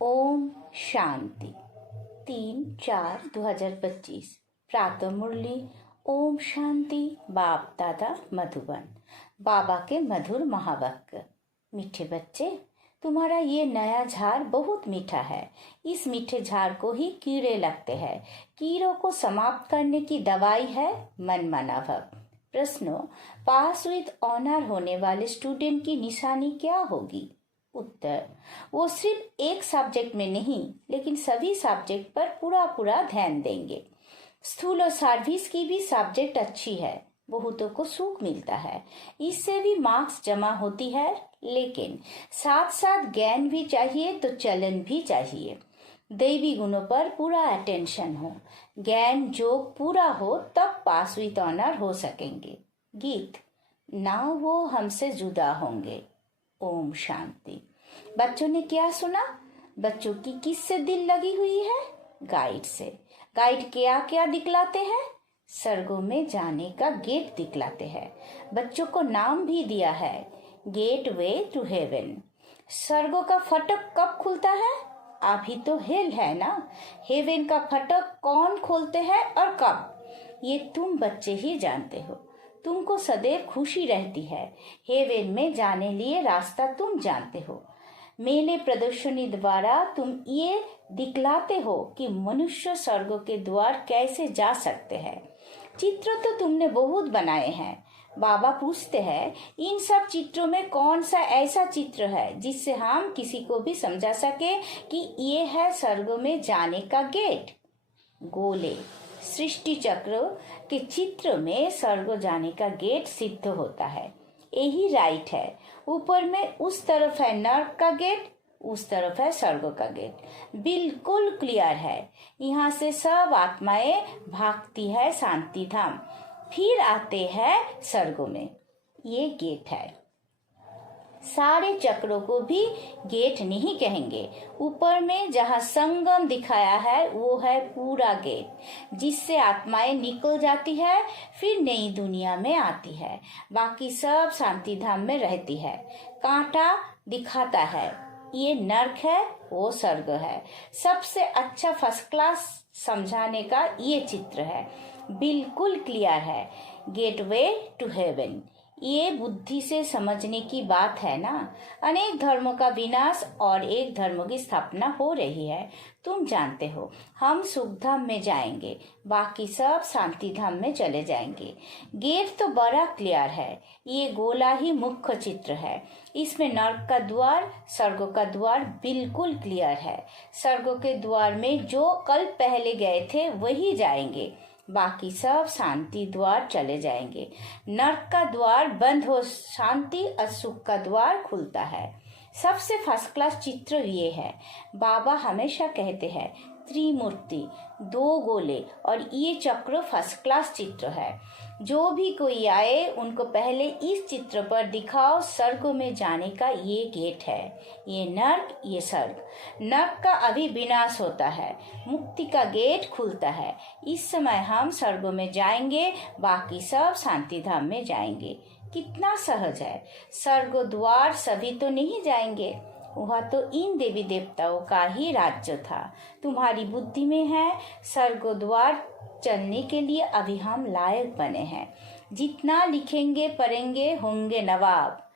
ओम शांति 3/4/2025 प्रातः मुरली। ओम शांति। बाप दादा मधुबन। बाबा के मधुर महावाक्य। मीठे बच्चे, तुम्हारा ये नया झाड़ बहुत मीठा है। इस मीठे झाड़ को ही कीड़े लगते हैं। कीड़ों को समाप्त करने की दवाई है मन माना भव। प्रश्नों, पास विद ऑनर होने वाले स्टूडेंट की निशानी क्या होगी? उत्तर, वो सिर्फ एक सब्जेक्ट में नहीं लेकिन सभी सब्जेक्ट पर पूरा ध्यान देंगे। स्थूल और सर्विस की भी सब्जेक्ट अच्छी है, बहुतों को सुख मिलता है, इससे भी मार्क्स जमा होती है, लेकिन साथ साथ ज्ञान भी चाहिए तो चलन भी चाहिए। दैवी गुणों पर पूरा अटेंशन हो, ज्ञान जो पूरा हो तब पास विद ऑनर हो सकेंगे। गीत ना वो हमसे जुदा होंगे। ओम शांति। बच्चों ने क्या सुना? बच्चों की किससे दिल लगी हुई है? गाइड से। गाइड क्या क्या दिखलाते हैं? स्वर्गों में जाने का गेट दिखलाते हैं। बच्चों को नाम भी दिया है, गेट वे टू हेवन। स्वर्गों का फटक कब खुलता है? अभी तो हेल है ना। हेवन का फटक कौन खोलते हैं और कब, ये तुम बच्चे ही जानते हो। तुमको सदैव खुशी रहती है। हेवन में जाने लिए रास्ता तुम जानते हो। मेले प्रदर्शनी द्वारा तुम ये दिखलाते हो कि मनुष्य स्वर्ग के द्वार कैसे जा सकते हैं। चित्र तो तुमने बहुत बनाए हैं। बाबा पूछते हैं, इन सब चित्रों में कौन सा ऐसा चित्र है जिससे हम किसी को भी समझा सके कि ये है स्वर्ग में जाने का गेट? गोले सृष्टि चक्र के चित्र में स्वर्ग जाने का गेट सिद्ध होता है। यही राइट है। ऊपर में उस तरफ है नर्क का गेट, उस तरफ है स्वर्ग का गेट। बिल्कुल क्लियर है। यहाँ से सब आत्माएं भागती है शांति धाम, फिर आते हैं स्वर्ग में। ये गेट है। सारे चक्रों को भी गेट नहीं कहेंगे। ऊपर में जहाँ संगम दिखाया है वो है पूरा गेट, जिससे आत्माएं निकल जाती है, फिर नई दुनिया में आती है। बाकी सब शांति धाम में रहती है। कांटा दिखाता है, ये नर्क है, वो स्वर्ग है। सबसे अच्छा फर्स्ट क्लास समझाने का ये चित्र है। बिल्कुल क्लियर है। Gateway to heaven. ये बुद्धि से समझने की बात है ना। अनेक धर्मों का विनाश और एक धर्म की स्थापना हो रही है। तुम जानते हो, हम सुख धाम में जाएंगे, बाकी सब शांति धाम में चले जाएंगे। गेट तो बड़ा क्लियर है। ये गोला ही मुख्य चित्र है। इसमें नर्क का द्वार, स्वर्ग का द्वार बिल्कुल क्लियर है। स्वर्ग के द्वार में जो कल पहले गए थे वही जाएंगे, बाकी सब शांति द्वार चले जाएंगे। नर्क का द्वार बंद हो, शांति और सुख का द्वार खुलता है। सबसे फर्स्ट क्लास चित्र ये है। बाबा हमेशा कहते हैं त्रिमूर्ति, दो गोले और ये चक्र फर्स्ट क्लास चित्र है। जो भी कोई आए उनको पहले इस चित्र पर दिखाओ, स्वर्ग में जाने का ये गेट है। ये नर्क, ये स्वर्ग। नर्क का अभी विनाश होता है, मुक्ति का गेट खुलता है। इस समय हम स्वर्ग में जाएंगे, बाकी सब शांति धाम में जाएंगे। कितना सहज है। स्वर्ग द्वार सभी तो नहीं जाएंगे, वह तो इन देवी देवताओं का ही राज्य था। तुम्हारी बुद्धि में है स्वर्ग द्वार चलने के लिए अभी हम लायक बने हैं। जितना लिखेंगे पढ़ेंगे होंगे नवाब,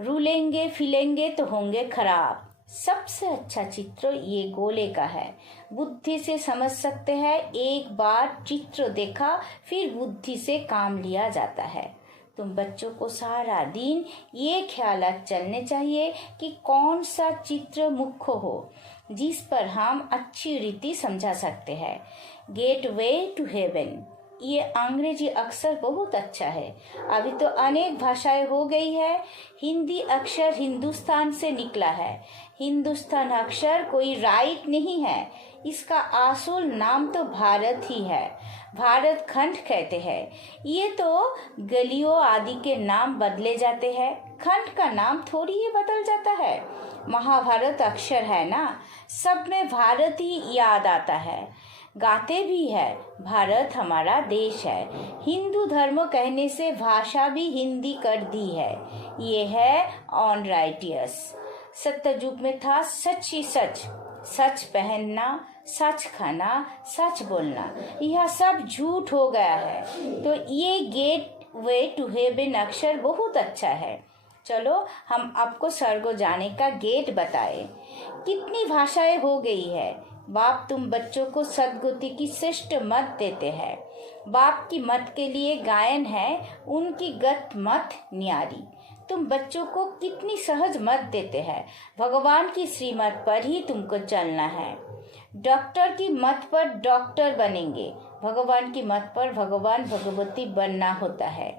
रूलेंगे फिलेंगे तो होंगे खराब। सबसे अच्छा चित्र ये गोले का है। बुद्धि से समझ सकते हैं। एक बार चित्र देखा फिर बुद्धि से काम लिया जाता है। तुम बच्चों को सारा दिन ये ख्यालात चलने चाहिए कि कौन सा चित्र मुख्य हो, जिस पर हम अच्छी रीति समझा सकते हैं। Gateway to heaven. ये अंग्रेजी अक्षर बहुत अच्छा है। अभी तो अनेक भाषाएं हो गई है। हिंदी अक्षर हिंदुस्तान से निकला है। हिंदुस्तान अक्षर कोई राइट नहीं है। इसका असल नाम तो भारत ही है। भारत खंड कहते हैं। ये तो गलियों आदि के नाम बदले जाते हैं, खंड का नाम थोड़ी ही बदल जाता है। महाभारत अक्षर है ना, सब में भारत ही याद आता है। गाते भी है, भारत हमारा देश है। हिंदू धर्म कहने से भाषा भी हिंदी कर दी है। ये है ऑन राइटियस। सत्ययुग में था सच ही सच, सच पहनना, सच खाना, सच बोलना, यह सब झूठ हो गया है। तो ये गेट वे टू हेवन अक्षर बहुत अच्छा है। चलो हम आपको स्वर्ग जाने का गेट बताए। कितनी भाषाएं हो गई है। बाप तुम बच्चों को सद्गति की श्रेष्ठ मत देते हैं। बाप की मत के लिए गायन है, उनकी गत मत न्यारी। तुम बच्चों को कितनी सहज मत देते हैं। भगवान की श्रीमत पर ही तुमको चलना है। डॉक्टर की मत पर डॉक्टर बनेंगे, भगवान की मत पर भगवान भगवती बनना होता है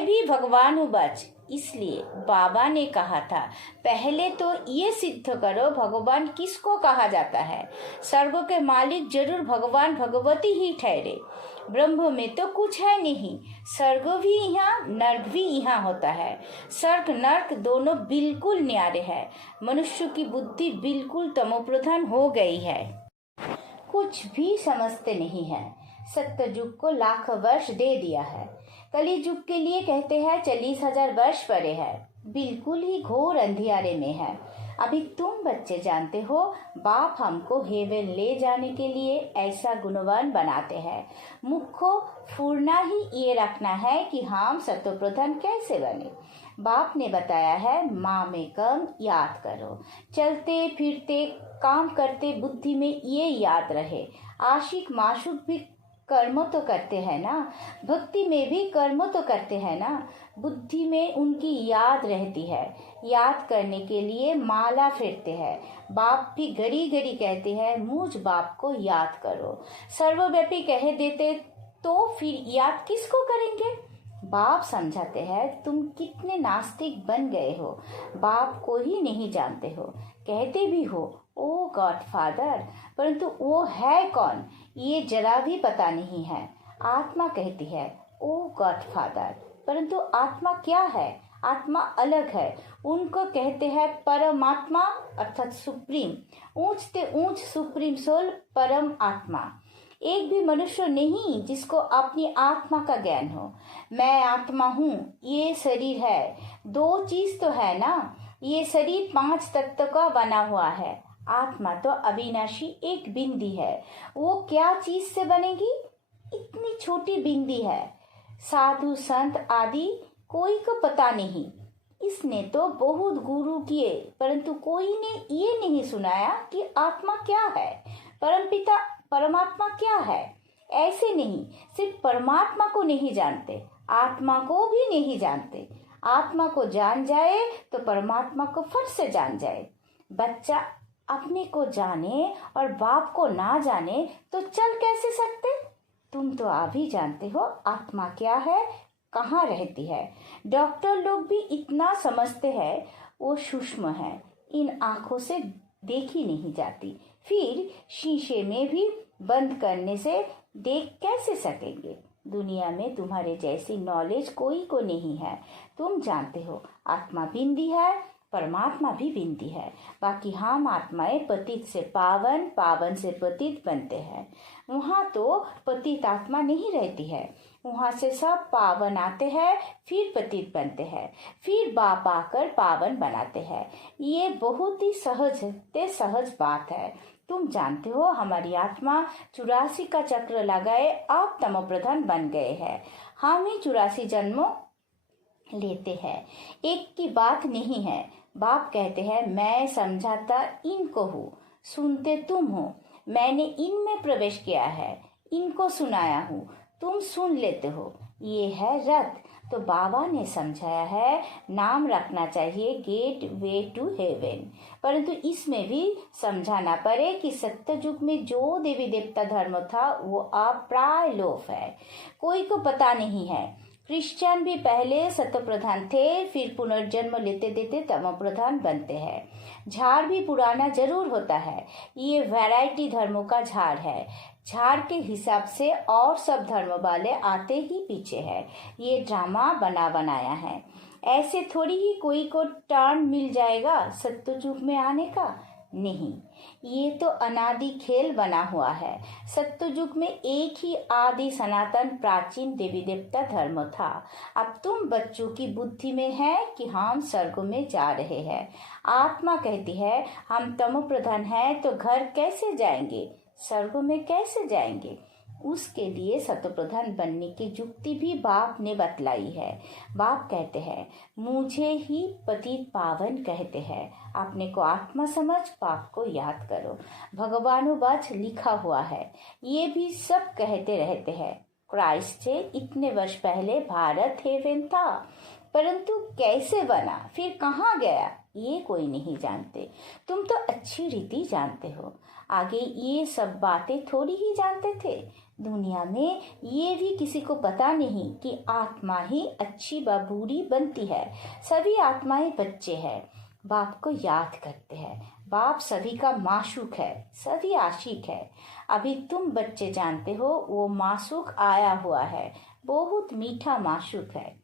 भी भगवान हूँ बच। इसलिए बाबा ने कहा था पहले तो ये सिद्ध करो भगवान किसको कहा जाता है। स्वर्ग के मालिक जरूर भगवान भगवती ही ठहरे। ब्रह्म में तो कुछ है नहीं। स्वर्ग भी यहाँ, नर्क भी यहाँ होता है। स्वर्ग नर्क दोनों बिल्कुल न्यारे है। मनुष्य की बुद्धि बिल्कुल तमोप्रधान हो गई है, कुछ भी समझते नहीं है। सत्ययुग को लाख वर्ष दे दिया है, कली युग के लिए कहते हैं 40,000 वर्ष परे है। बिल्कुल ही घोर अंधियारे में है। अभी तुम बच्चे जानते हो बाप हमको हेवन ले जाने के लिए ऐसा गुणवान बनाते हैं। मुख को फूरना ही ये रखना है कि हम सत्वप्रधान कैसे बने। बाप ने बताया है माँ में कम याद करो। चलते फिरते काम करते बुद्धि में ये याद रहे। आशिक माशूक भी कर्म तो करते हैं ना, भक्ति में भी कर्म तो करते हैं ना। बुद्धि में उनकी याद रहती है। याद करने के लिए माला फेरते हैं। बाप भी घड़ी घड़ी कहते हैं मुझ बाप को याद करो। सर्वव्यापी कह देते तो फिर याद किसको करेंगे। बाप समझाते हैं तुम कितने नास्तिक बन गए हो, बाप को ही नहीं जानते हो। कहते भी हो ओ गॉड फादर, परंतु वो है कौन ये जरा भी पता नहीं है। आत्मा कहती है ओ गॉड फादर, परंतु आत्मा क्या है। आत्मा अलग है। उनको कहते हैं परमात्मा अर्थात सुप्रीम। ऊंच से ऊंच सुप्रीम सोल परम आत्मा। एक भी मनुष्य नहीं जिसको अपनी आत्मा का ज्ञान हो। मैं आत्मा हूँ, ये शरीर है। दो चीज तो है ना, ये शरीर 5 तत्व का बना हुआ है। आत्मा तो अविनाशी एक बिंदी है। वो क्या चीज से बनेगी, इतनी छोटी बिंदी है। साधु संत आदि कोई को पता नहीं। इसने तो बहुत गुरु किए, परंतु कोई ने ये नहीं सुनाया कि आत्मा क्या है, परमपिता परमात्मा क्या है। ऐसे नहीं, सिर्फ परमात्मा को नहीं जानते, आत्मा को भी नहीं जानते। आत्मा को जान जाए तो परमात्मा को फट से जान जाए। बच्चा अपने को जाने और बाप को ना जाने तो चल कैसे सकते। तुम तो आप ही जानते हो आत्मा क्या है, कहाँ रहती है। डॉक्टर लोग भी इतना समझते हैं, वो सूक्ष्म है, इन आंखों से देखी नहीं जाती। फिर शीशे में भी बंद करने से देख कैसे सकेंगे। दुनिया में तुम्हारे जैसी नॉलेज कोई को नहीं है। तुम जानते हो आत्मा बिंदी है, परमात्मा भी बिंदी है। बाकी हम आत्माएं पतित से पावन, पावन से पतित बनते हैं। वहाँ तो पतित आत्मा नहीं रहती है। वहाँ से सब पावन आते हैं, फिर पतित बनते हैं, फिर बाप आकर पावन बनाते हैं। ये बहुत ही सहज बात है। तुम जानते हो हमारी आत्मा 84 का चक्र लगाए अब तमोप्रधान बन गए हैं। हम ही 84 जन्मों लेते हैं, एक की बात नहीं है। बाप कहते हैं मैं समझाता इनको हूँ, सुनते तुम हो। मैंने इनमें प्रवेश किया है, इनको सुनाया हूँ, तुम सुन लेते हो। ये है रथ। तो बाबा ने समझाया है नाम रखना चाहिए गेट वे टू हेवन, परंतु इसमें भी समझाना पड़े कि सत्य युग में जो देवी देवता धर्म था वो अब प्राय लोप है, कोई को पता नहीं है। क्रिश्चियन भी पहले सत्य प्रधान थे, फिर पुनर्जन्म लेते देते तमो प्रधान बनते हैं। झाड़ भी पुराना जरूर होता है, ये वैरायटी धर्मों का झाड़ है। झाड़ के हिसाब से और सब धर्म वाले आते ही पीछे है। ये ड्रामा बना बनाया है। ऐसे थोड़ी ही कोई को टर्न मिल जाएगा सत्य युग में आने का। नहीं, ये तो अनादि खेल बना हुआ है। सत्ययुग में एक ही आदि सनातन प्राचीन देवी देवता धर्म था। अब तुम बच्चों की बुद्धि में है कि हम स्वर्ग में जा रहे हैं। आत्मा कहती है हम तमो प्रधान हैं तो घर कैसे जाएंगे, स्वर्ग में कैसे जाएंगे। उसके लिए सतोप्रधान बनने की युक्ति भी बाप ने बतलाई है। बाप कहते हैं मुझे ही पतित पावन कहते हैं। अपने को आत्मा समझ पाप को याद करो। भगवानुवाच लिखा हुआ है। ये भी सब कहते रहते हैं। क्राइस्ट से इतने वर्ष पहले भारत हेवन था, परंतु कैसे बना फिर कहाँ गया ये कोई नहीं जानते। तुम तो अच्छी रीति जानते हो। आगे ये सब बातें थोड़ी ही जानते थे। दुनिया में ये भी किसी को पता नहीं कि आत्मा ही अच्छी व बुरी बनती है। सभी आत्माएं बच्चे हैं, बाप को याद करते हैं। बाप सभी का माशूक है, सभी आशिक है। अभी तुम बच्चे जानते हो वो माशूक आया हुआ है, बहुत मीठा माशूक है।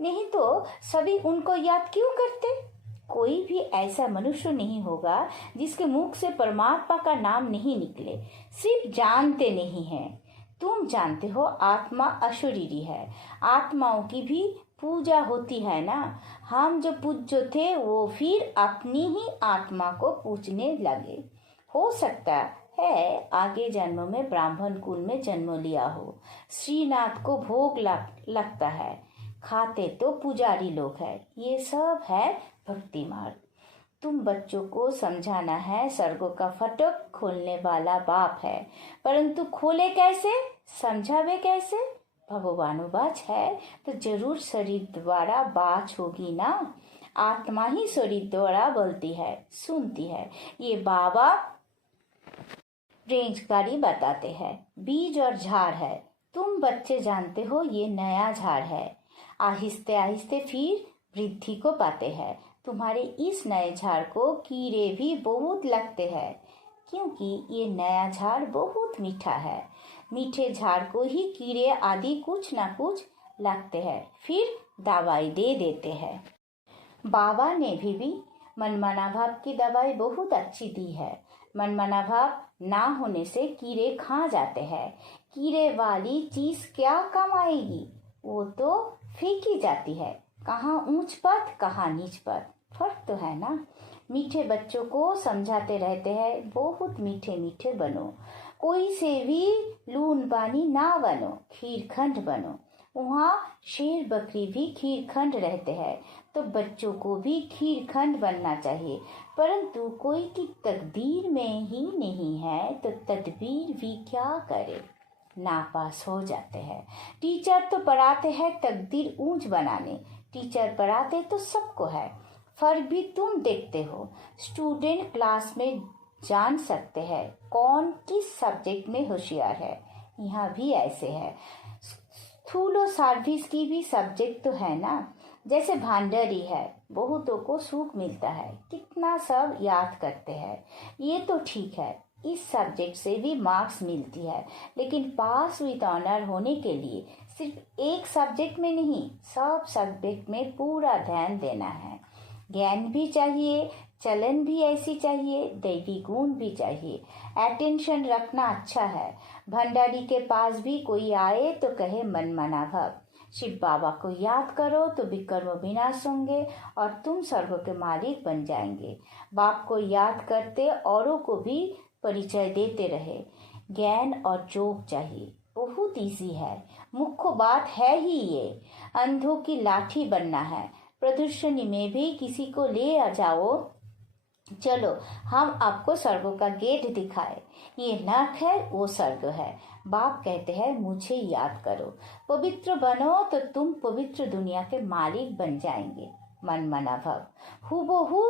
नहीं तो सभी उनको याद क्यों करते। कोई भी ऐसा मनुष्य नहीं होगा जिसके मुख से परमात्मा का नाम नहीं निकले। सिर्फ जानते नहीं हैं। तुम जानते हो आत्मा अशरीरी है। आत्माओं की भी पूजा होती है ना। हम जो पूज्य थे वो फिर अपनी ही आत्मा को पूजने लगे। हो सकता है आगे जन्म में ब्राह्मण कुल में जन्म लिया हो। श्रीनाथ को भोग लगता है, खाते तो पुजारी लोग हैं। ये सब है भक्ति मार्ग। तुम बच्चों को समझाना है स्वर्गों का फटक खोलने वाला बाप है, परंतु खोले कैसे, समझावे कैसे। भगवानुवाच है तो जरूर शरीर द्वारा बात होगी ना। आत्मा ही शरीर द्वारा बोलती है, सुनती है। ये बाबा रेंजकारी बताते हैं। बीज और झाड़ है, तुम बच्चे जानते हो ये नया झाड़ है। आहिस्ते आहिस्ते फिर वृद्धि को पाते हैं। तुम्हारे इस नए झाड़ को कीड़े भी बहुत लगते हैं, क्योंकि ये नया झाड़ बहुत मीठा है। मीठे झाड़ को ही कीड़े आदि कुछ ना कुछ लगते हैं, फिर दवाई दे देते हैं। बाबा ने भी मनमाना भाव की दवाई बहुत अच्छी दी है। मनमाना भाव ना होने से कीड़े खा जाते हैं। कीड़े वाली चीज क्या काम आएगी, वो तो फेंकी जाती है। कहाँ ऊंच पद कहाँ नीच पद, फर्क तो है ना। मीठे बच्चों को समझाते रहते हैं बहुत मीठे मीठे बनो। कोई से भी लून पानी ना बनो, खीरखंड बनो। वहाँ शेर बकरी भी खीरखंड रहते हैं, तो बच्चों को भी खीरखंड बनना चाहिए। परंतु कोई की तकदीर में ही नहीं है तो तदबीर भी क्या करे, नापास हो जाते हैं। टीचर तो पढ़ाते हैं तकदीर ऊंच बनाने, टीचर पढ़ाते तो सबको है। फर्क भी तुम देखते हो। स्टूडेंट क्लास में जान सकते हैं कौन किस सब्जेक्ट में होशियार है। यहाँ भी ऐसे है। स्थूल और सर्विस की भी सब्जेक्ट तो है ना। जैसे भांडरी है, बहुतों को सुख मिलता है, कितना सब याद करते हैं। ये तो ठीक है, इस सब्जेक्ट से भी मार्क्स मिलती है, लेकिन पास विद ऑनर होने के लिए सिर्फ एक सब्जेक्ट में नहीं, सब सब्जेक्ट में पूरा ध्यान देना है। ज्ञान भी चाहिए, चलन भी ऐसी चाहिए, दैवी गुण भी चाहिए। अटेंशन रखना अच्छा है। भंडारी के पास भी कोई आए तो कहे मनमाना भाव, शिव बाबा को याद करो तो विकर्म विनाश होंगे और तुम स्वर्ग के मालिक बन जाएंगे। बाप को याद करते औरों को भी परिचय देते रहे। ज्ञान और जोग चाहिए, बहुत इजी है। मुख्य बात है ही ये, अंधों की लाठी बनना है। प्रदर्शनी में भी किसी को ले आ जाओ, चलो हम आपको स्वर्ग का गेट दिखाए, ये नर्क है वो स्वर्ग है। बाप कहते हैं मुझे याद करो, पवित्र बनो तो तुम पवित्र दुनिया के मालिक बन जाएंगे। मनमाना भव हूबहू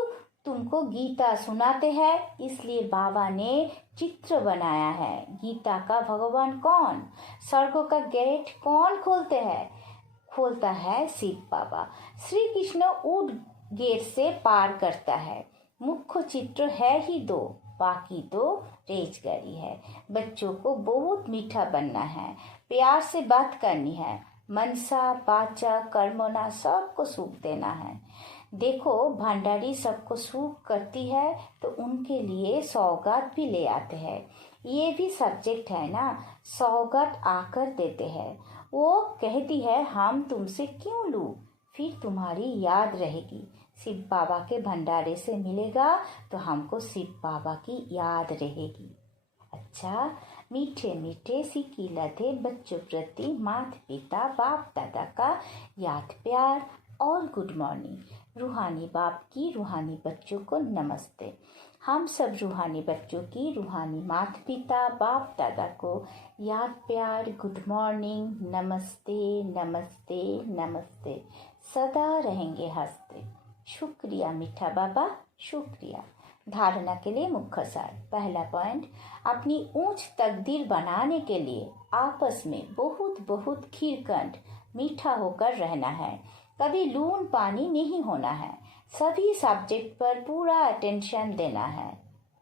तुमको गीता सुनाते हैं, इसलिए बाबा ने चित्र बनाया है। गीता का भगवान कौन, स्वर्ग का गेट कौन खोलते हैं, खोलता है शिव बाबा। श्री कृष्ण ऊट गेट से पार करता है। मुख्य चित्र है ही दो, बाकी तो रेजगारी है। बच्चों को बहुत मीठा बनना है, प्यार से बात करनी है, मनसा वाचा कर्मना सबको सुख देना है। देखो, भंडारी सबको सूप करती है तो उनके लिए सौगात भी ले आते हैं। ये भी सब्जेक्ट है ना, सौगात आकर देते हैं। वो कहती है हम तुमसे क्यों लूं, फिर तुम्हारी याद रहेगी। शिव बाबा के भंडारे से मिलेगा तो हमको शिव बाबा की याद रहेगी। अच्छा, मीठे मीठे सिक्की लदे बच्चों प्रति माता पिता बाप दादा का याद प्यार और गुड मॉर्निंग। रूहानी बाप की रूहानी बच्चों को नमस्ते। हम सब रूहानी बच्चों की रूहानी माता पिता बाप दादा को याद प्यार गुड मॉर्निंग नमस्ते नमस्ते नमस्ते। सदा रहेंगे हंसते। शुक्रिया मीठा बाबा, शुक्रिया। धारणा के लिए मुख्य सार। पहला पॉइंट, अपनी ऊंच तकदीर बनाने के लिए आपस में बहुत बहुत खीरकंड मीठा होकर रहना है। कभी लून पानी नहीं होना है। सभी सब्जेक्ट पर पूरा अटेंशन देना है।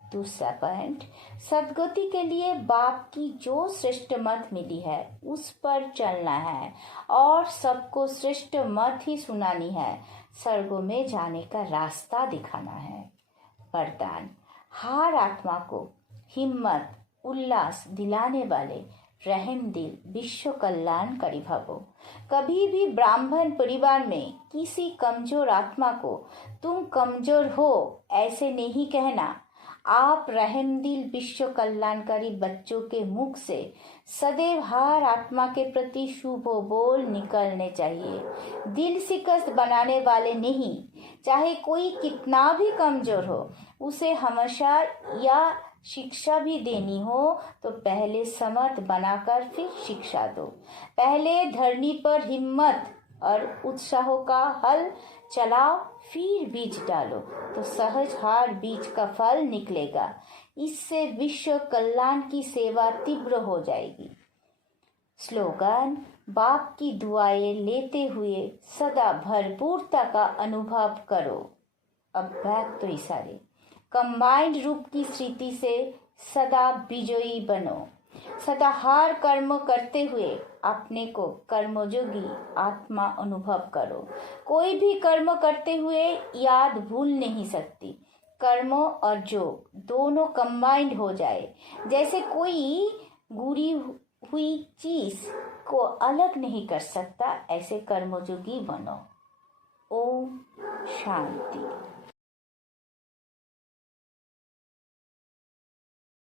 दूसरा पॉइंट, सदगति के लिए बाप की जो श्रेष्ठ मत मिली है उस पर चलना है और सबको श्रेष्ठ मत ही सुनानी है। स्वर्गों में जाने का रास्ता दिखाना है। वरदान, हर आत्मा को हिम्मत उल्लास दिलाने वाले रहम दिल विश्व कल्याणकारी भवो। कभी भी ब्राह्मण परिवार में किसी कमजोर आत्मा को तुम कमजोर हो ऐसे नहीं कहना। आप रहम दिल विश्व कल्याणकारी बच्चों के मुख से सदैव हर आत्मा के प्रति शुभ बोल निकलने चाहिए। दिल शिकस्त बनाने वाले नहीं। चाहे कोई कितना भी कमजोर हो, उसे हमेशा या शिक्षा भी देनी हो तो पहले समर्थ बनाकर फिर शिक्षा दो। पहले धरनी पर हिम्मत और उत्साह का हल चलाओ, फिर बीज डालो तो सहज हर बीज का फल निकलेगा। इससे विश्व कल्याण की सेवा तीव्र हो जाएगी। स्लोगन, बाप की दुआएं लेते हुए सदा भरपूरता का अनुभव करो। अब बैक तो इशारे। कंबाइंड रूप की स्थिति से सदा विजयी बनो। सदा हर कर्म करते हुए अपने को कर्मयोगी आत्मा अनुभव करो। कोई भी कर्म करते हुए याद भूल नहीं सकती। कर्म और योग दोनों कंबाइंड हो जाए। जैसे कोई गुरी हुई चीज को अलग नहीं कर सकता, ऐसे कर्मयोगी बनो। ओम शांति।